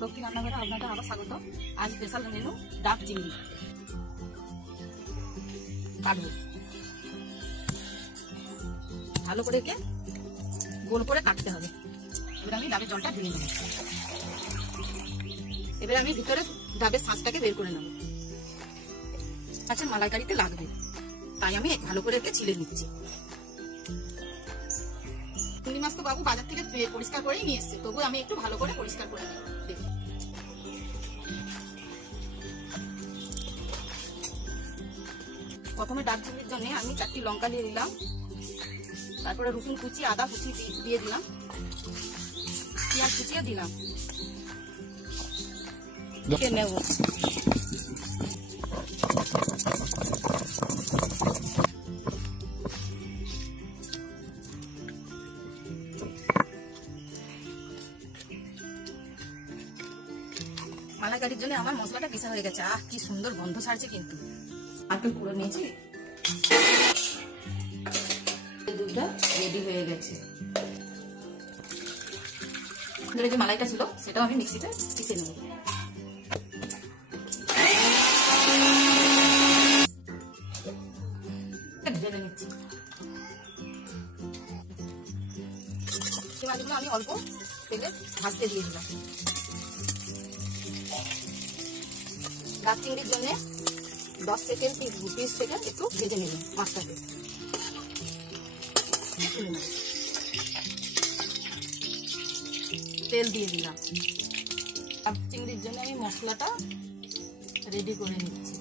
লক্ষ্মী রান্নাঘরে আপনাদের আবার স্বাগত। আজ স্পেশাল মেনু ডাব চিংড়ি কাটবো। ভালো করে একে গোল করে কাটতে হবে। এবার আমি ডাবের জলটা ঢেলে নেব। এবার আমি ভিতরে ডাবের শাঁসটাকে বের করে নেব। আচ্ছা, মালাইকারিতে লাগবে, তাই আমি ভালো করে একে ছিলে নিচ্ছি। চিংড়ি মাছ তো বাবু বাজার থেকে পরিষ্কার করেই নিয়ে এসছে, তবু আমি একটু ভালো করে পরিষ্কার করে নেব। প্রথমে ডাব চিংড়ির জন্য আমি 4টি লঙ্কা দিয়ে দিলাম, তারপরে রসুন কুচি, আদা কুচি দিয়ে দিলাম, পেঁয়াজ কুচিয়ে দিলাম, নেব। মালাইকারির জন্য আমার মশলাটা পিসা হয়ে গেছে। আহ, কি সুন্দর গন্ধ ছাড়ছে। কিন্তু নারকেল কুড়ো নিয়েছি, দুধটা রেডি হয়ে গেছে। যে মালাইটা ছিল সেটাও আমি মিক্সিতে পিষে নেব। ঢেলে নিচ্ছি। মাছগুলো আমি অল্প তেলে ভাজতে দিয়ে দিলাম। ডাব চিংড়ির জন্য 10 সেকেন্ড 20 সেকেন্ড একটু ভেজে নেব মাছটাকে। তেল দিয়ে দিলাম। ডাব চিংড়ির জন্য আমি মশলাটা রেডি করে নিচ্ছি।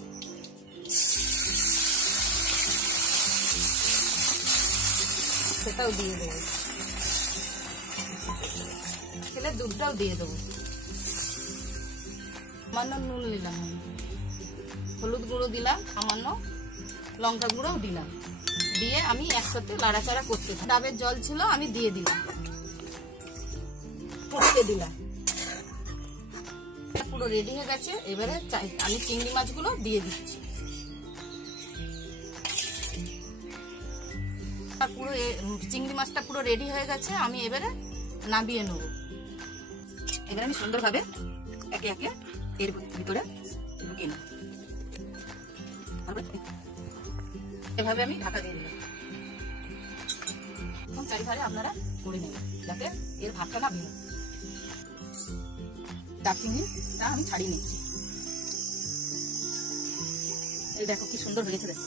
সেটাও দিয়ে দেবো, খেলে দুধটাও দিয়ে দেবো। সামান্য নুন দিলাম, হলুদ গুঁড়ো দিলাম, সামান্য লঙ্কা গুঁড়োও দিলাম, দিয়ে আমি একসাথে লাড়াচাড়া করতে। ডাবের জল ছিল আমি দিয়ে দিলাম, ফুটতে দিলাম। পুরো রেডি হয়ে গেছে। এবারে আমি চিংড়ি মাছগুলো দিয়ে দিচ্ছি। পুরো চিংড়ি মাছটা পুরো রেডি হয়ে গেছে, আমি এবারে নামিয়ে নেব। এবারে আমি সুন্দরভাবে একে একে এর ভিতরে ঢুকিয়ে নেব। এভাবে আমি ঢাকা দিয়ে দিলাম। এখন চারিধারে আপনারা করে নেবেন যাতে এর ভাতটা না বেরোয়। ডাব চিংড়িটা আমি ছাড়িয়ে নিচ্ছি। এই দেখো কি সুন্দর হয়েছে। দেখো